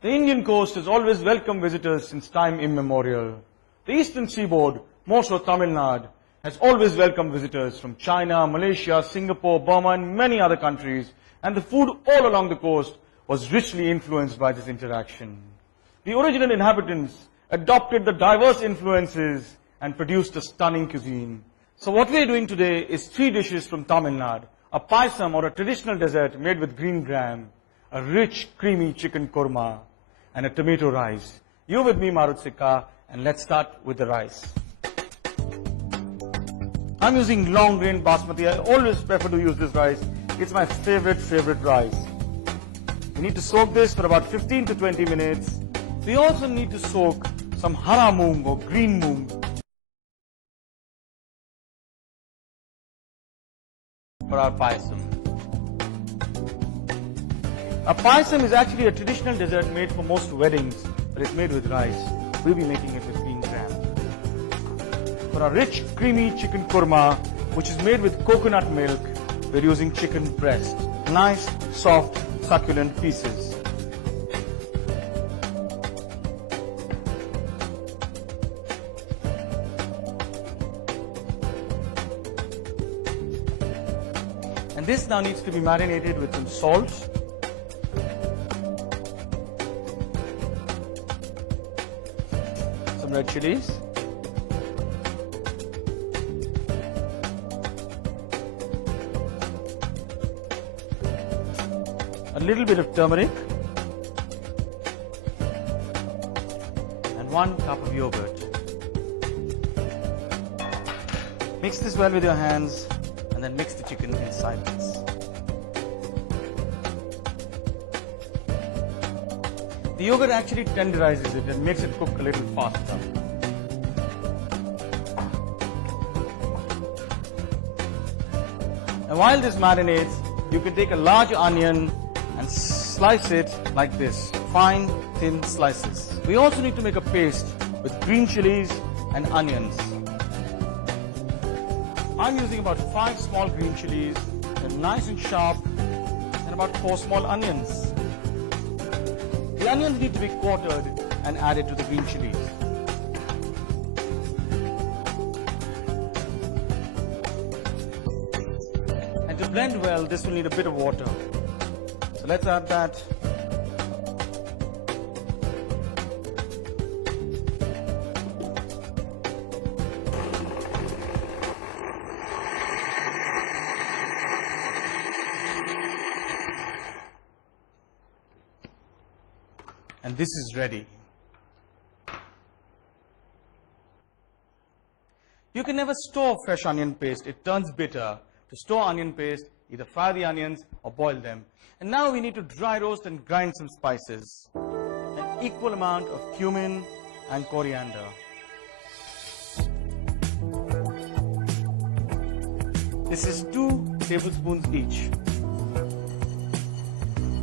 The Indian coast has always welcomed visitors since time immemorial. The eastern seaboard, more so Tamil Nadu, has always welcomed visitors from China, Malaysia, Singapore, Burma and many other countries, and the food all along the coast was richly influenced by this interaction. The original inhabitants adopted the diverse influences and produced a stunning cuisine. So what we are doing today is 3 dishes from Tamil Nadu: a paisam, or a traditional dessert made with green gram, a rich creamy chicken korma, and a tomato rice. You're with me, Maroot, Sikka, and let's start with the rice. I'm using long grain basmati. I always prefer to use this rice. It's my favorite rice. We need to soak this for about 15 to 20 minutes. We also need to soak some hara moong or green moong for our paisam. A paisam is actually a traditional dessert made for most weddings, but it's made with rice. We'll be making it with green gram. For our rich, creamy chicken korma, which is made with coconut milk, we're using chicken breast. Nice, soft, succulent pieces. And this now needs to be marinated with some salt, some red chilies, a little bit of turmeric, and 1 cup of yogurt. Mix this well with your hands and then mix the chicken inside this. The yogurt actually tenderizes it and makes it cook a little faster. And while this marinates, you can take a large onion and slice it like this, fine, thin slices. We also need to make a paste with green chilies and onions. I'm using about 5 small green chilies, they're nice and sharp, and about 4 small onions. The onions need to be quartered and added to the green chilies. And to blend well, this will need a bit of water. So let's add that. And this is ready. You can never store fresh onion paste. It turns bitter. To store onion paste, either fry the onions or boil them. And now we need to dry roast and grind some spices. An equal amount of cumin and coriander. This is 2 tablespoons each.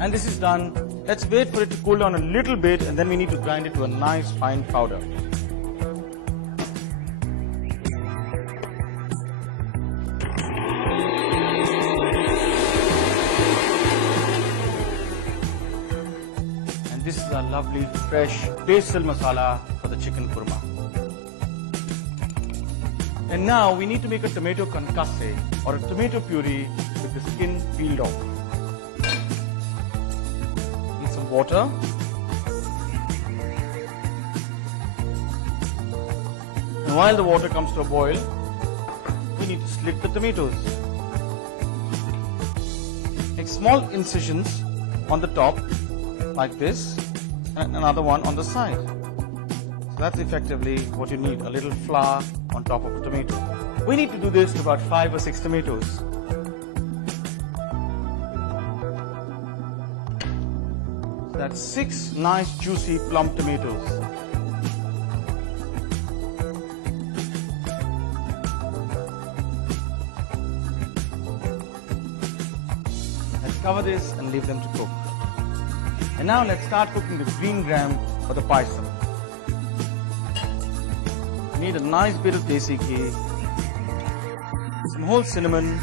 And this is done. Let's wait for it to cool down a little bit, and then we need to grind it to a nice fine powder. And this is our lovely fresh basil masala for the chicken korma. And now we need to make a tomato concasse, or a tomato puree with the skin peeled off. Some water, and while the water comes to a boil, we need to slit the tomatoes. Make small incisions on the top like this, and another one on the side. So that's effectively what you need, a little flour on top of a tomato. We need to do this to about 5 or 6 tomatoes. That's 6 nice juicy plump tomatoes. Let's cover this and leave them to cook. And now let's start cooking the green gram for the paisam. You need a nice bit of desi ghee, some whole cinnamon,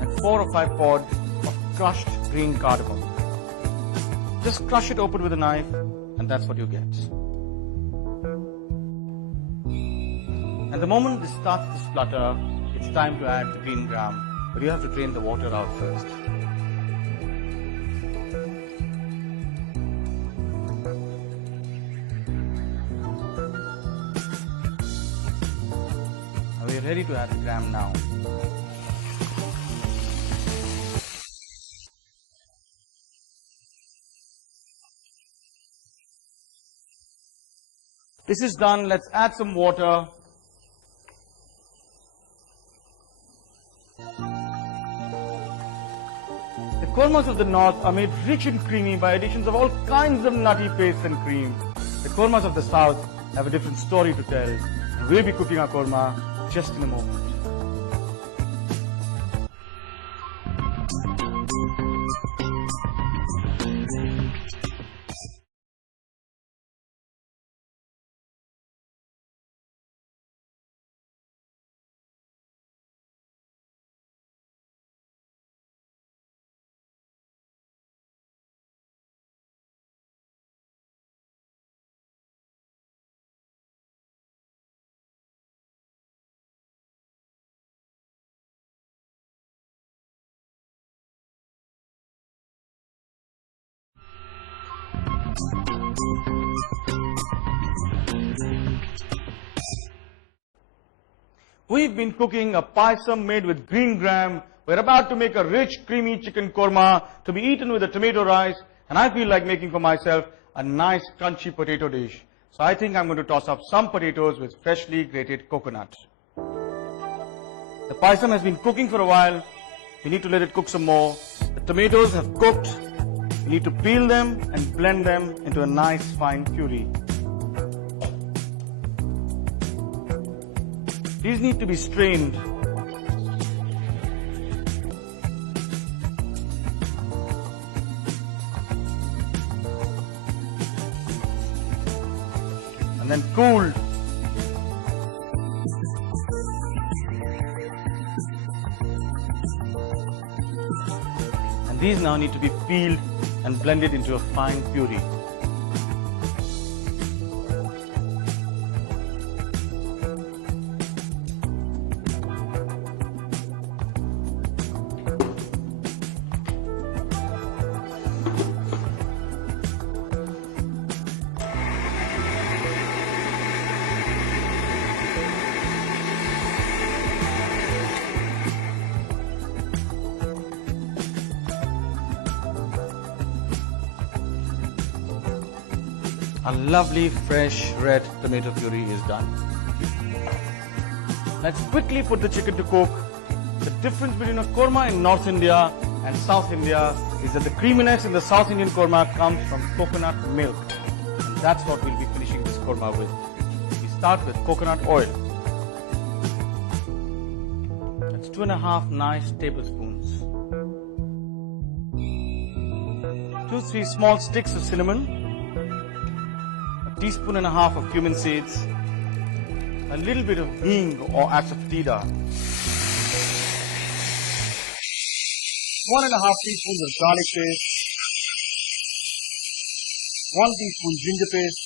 and 4 or 5 pods of crushed green cardamom. Just crush it open with a knife and that's what you get. And the moment this starts to splutter, it's time to add the green gram, but you have to drain the water out first. We are ready to add the gram now. This is done. Let's add some water. The kormas of the north are made rich and creamy by additions of all kinds of nutty pastes and cream. The kormas of the south have a different story to tell. And we'll be cooking our korma just in a moment. We've been cooking a paisam made with green gram. We're about to make a rich, creamy chicken korma to be eaten with a tomato rice. And I feel like making for myself a nice, crunchy potato dish. So I think I'm going to toss up some potatoes with freshly grated coconut. The paisam has been cooking for a while. We need to let it cook some more. The tomatoes have cooked. We need to peel them and blend them into a nice, fine puree. These need to be strained. And then cooled. And these now need to be peeled and blended into a fine puree. A lovely fresh red tomato puree is done. Let's quickly put the chicken to cook. The difference between a korma in North India and South India is that the creaminess in the South Indian korma comes from coconut milk. And that's what we'll be finishing this korma with. We start with coconut oil. That's 2.5 nice tablespoons. 2-3 small sticks of cinnamon. Teaspoon and a half of cumin seeds, a little bit of hing or asafoetida, 1.5 teaspoons of garlic paste, 1 teaspoon ginger paste,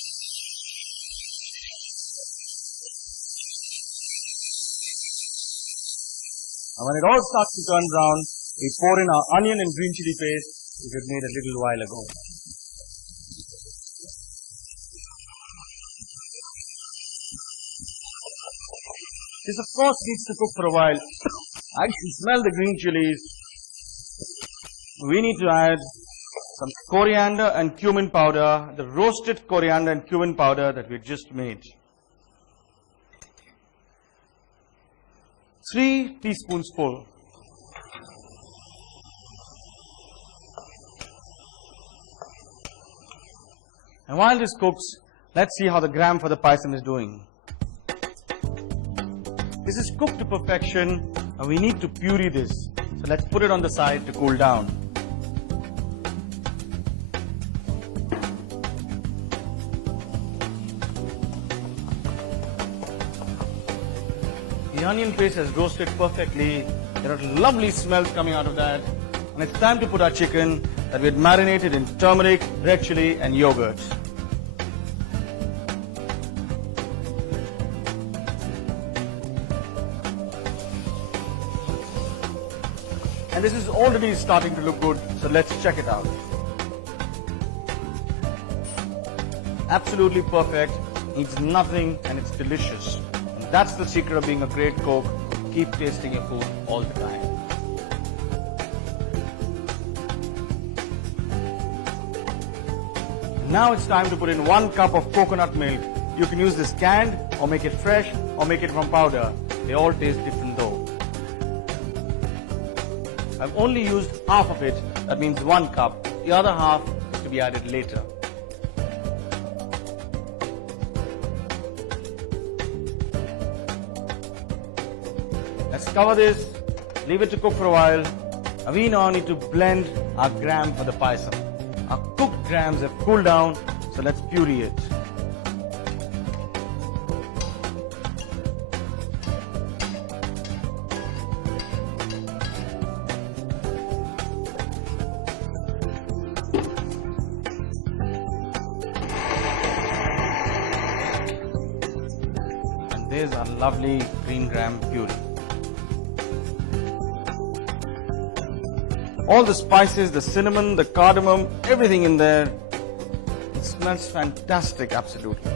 and when it all starts to turn brown, we pour in our onion and green chili paste which we made a little while ago. This of course needs to cook for a while. I can smell the green chilies. We need to add some coriander and cumin powder, the roasted coriander and cumin powder that we just made. 3 teaspoons full. And while this cooks, let's see how the gram for the paisam is doing. This is cooked to perfection and we need to puree this. So let's put it on the side to cool down. The onion paste has roasted perfectly. There are lovely smells coming out of that. And it's time to put our chicken. that we had marinated in turmeric, red chili and yogurt. And this is already starting to look good, so let's check it out. Absolutely perfect, needs nothing and it's delicious. And that's the secret of being a great cook. Keep tasting your food all the time. Now it's time to put in 1 cup of coconut milk. You can use this canned or make it fresh or make it from powder. They all taste different though. I've only used half of it, that means 1 cup. The other half is to be added later. Let's cover this, leave it to cook for a while. Now we now need to blend our gram for the payasam. Our cooked grams have cooled down, so let's puree it. And there's our lovely green gram puree. All the spices, the cinnamon, the cardamom, everything in there. It smells fantastic, absolutely.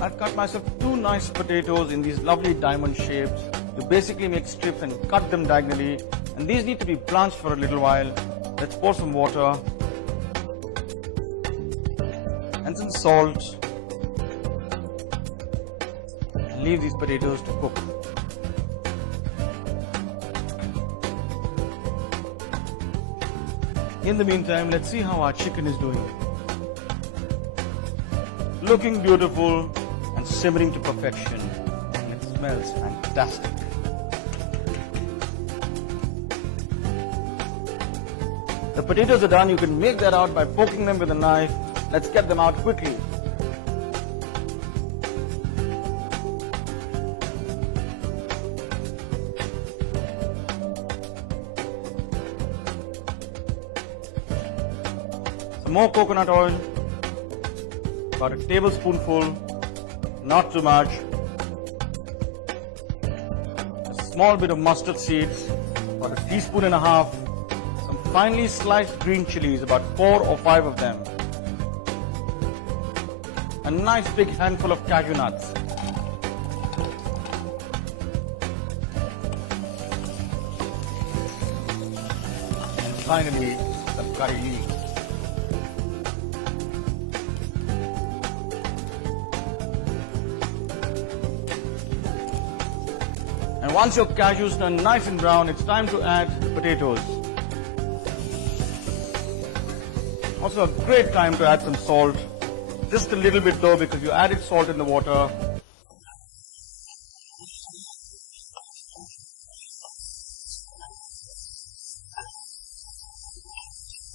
I've cut myself 2 nice potatoes in these lovely diamond shapes. You basically make strips and cut them diagonally. And these need to be blanched for a little while. Let's pour some water. And some salt. And leave these potatoes to cook. In the meantime, let's see how our chicken is doing. Looking beautiful and simmering to perfection. And it smells fantastic. The potatoes are done. You can make that out by poking them with a knife. Let's get them out quickly. More coconut oil, about a tablespoonful, not too much. A small bit of mustard seeds, about a teaspoon and a half. Some finely sliced green chilies, about 4 or 5 of them. A nice big handful of cashew nuts. And finally, some curry leaves. And once your cashews turn nice and brown, it's time to add the potatoes. Also a great time to add some salt. Just a little bit though, because you added salt in the water.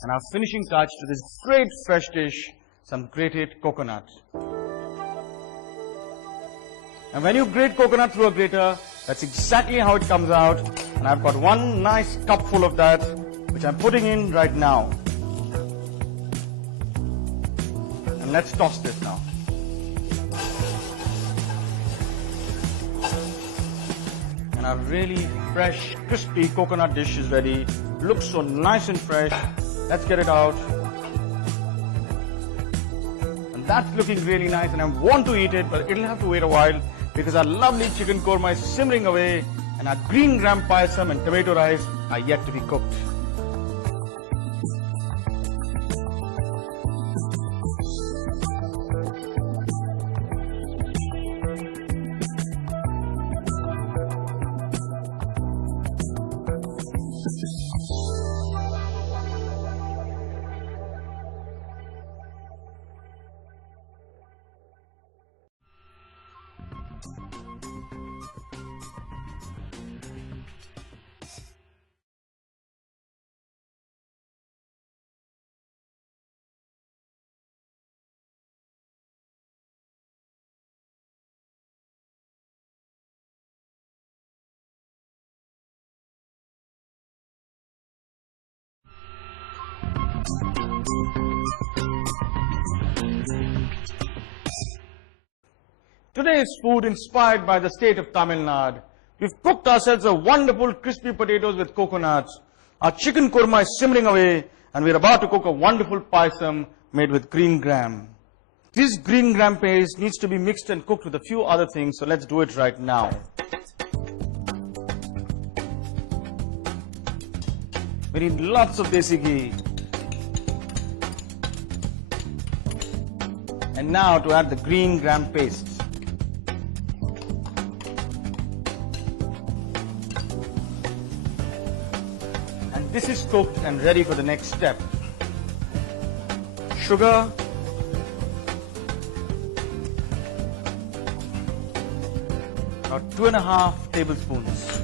And our finishing touch to this great fresh dish, some grated coconut. And when you grate coconut through a grater, that's exactly how it comes out. And I've got 1 nice cupful of that, which I'm putting in right now. And let's toss this now. And our really fresh, crispy coconut dish is ready. Looks so nice and fresh. Let's get it out. And that's looking really nice, and I want to eat it, but it'll have to wait a while, because our lovely chicken korma is simmering away and our green gram payasam and tomato rice are yet to be cooked. Today's food inspired by the state of Tamil Nadu. We've cooked ourselves a wonderful crispy potatoes with coconuts. Our chicken korma is simmering away, and we're about to cook a wonderful paisam made with green gram. This green gram paste needs to be mixed and cooked with a few other things, so let's do it right now. We need lots of desi ghee. And now to add the green gram paste. And this is cooked and ready for the next step. Sugar, about 2.5 tablespoons.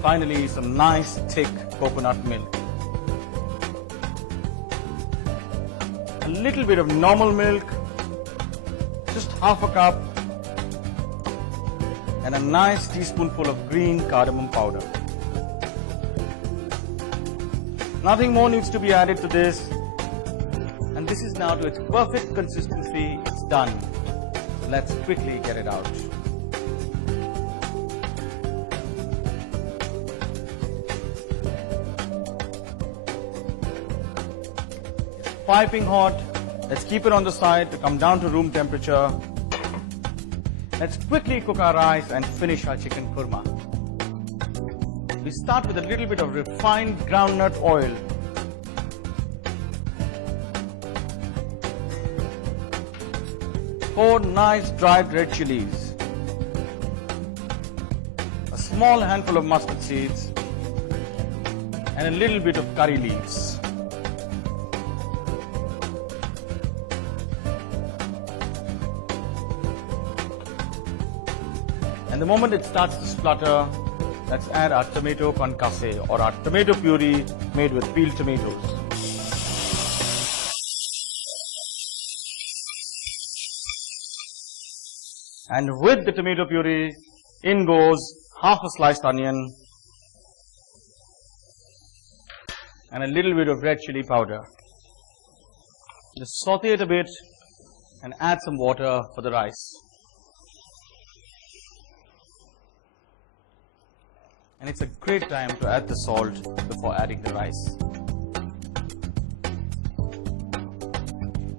Finally, some nice thick coconut milk. A little bit of normal milk, just half a cup, and a nice teaspoonful of green cardamom powder. Nothing more needs to be added to this, and this is now to its perfect consistency. It's done. Let's quickly get it out. Piping hot. Let's keep it on the side to come down to room temperature. Let's quickly cook our rice and finish our chicken korma. We start with a little bit of refined groundnut oil. Four nice dried red chilies. A small handful of mustard seeds. And a little bit of curry leaves. And the moment it starts to splutter, let's add our tomato concasse, or our tomato puree made with peeled tomatoes. And with the tomato puree, in goes half a sliced onion and a little bit of red chili powder. Just saute it a bit and add some water for the rice. And it's a great time to add the salt before adding the rice.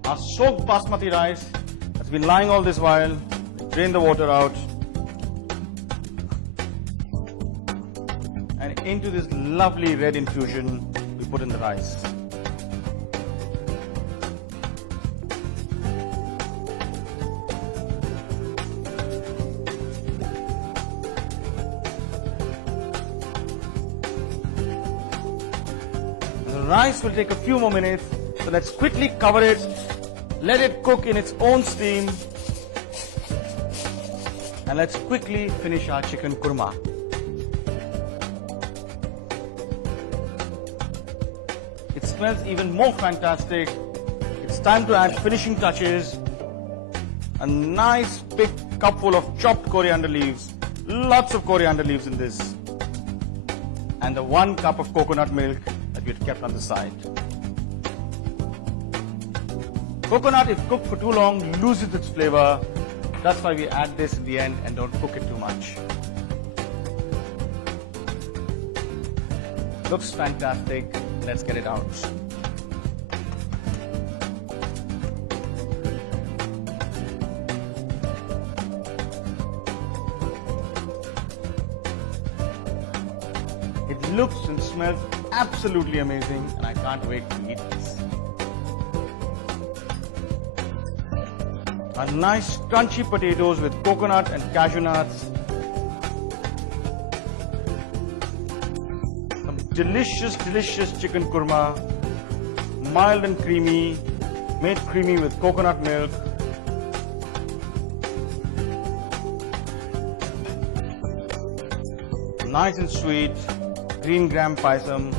Our soaked basmati rice has been lying all this while. Drain the water out. And into this lovely red infusion, we put in the rice. The rice will take a few more minutes, so let's quickly cover it, let it cook in its own steam, and let's quickly finish our chicken korma. It smells even more fantastic. It's time to add finishing touches. A nice big cupful of chopped coriander leaves, lots of coriander leaves in this, and the 1 cup of coconut milk that we had kept on the side. Coconut, if cooked for too long, loses its flavor. That's why we add this in the end and don't cook it too much. Looks fantastic. Let's get it out. It looks and smells absolutely amazing, and I can't wait to eat this. A nice crunchy potatoes with coconut and cashew nuts. Some delicious chicken korma. Mild and creamy, made creamy with coconut milk. Nice and sweet, green gram paisam.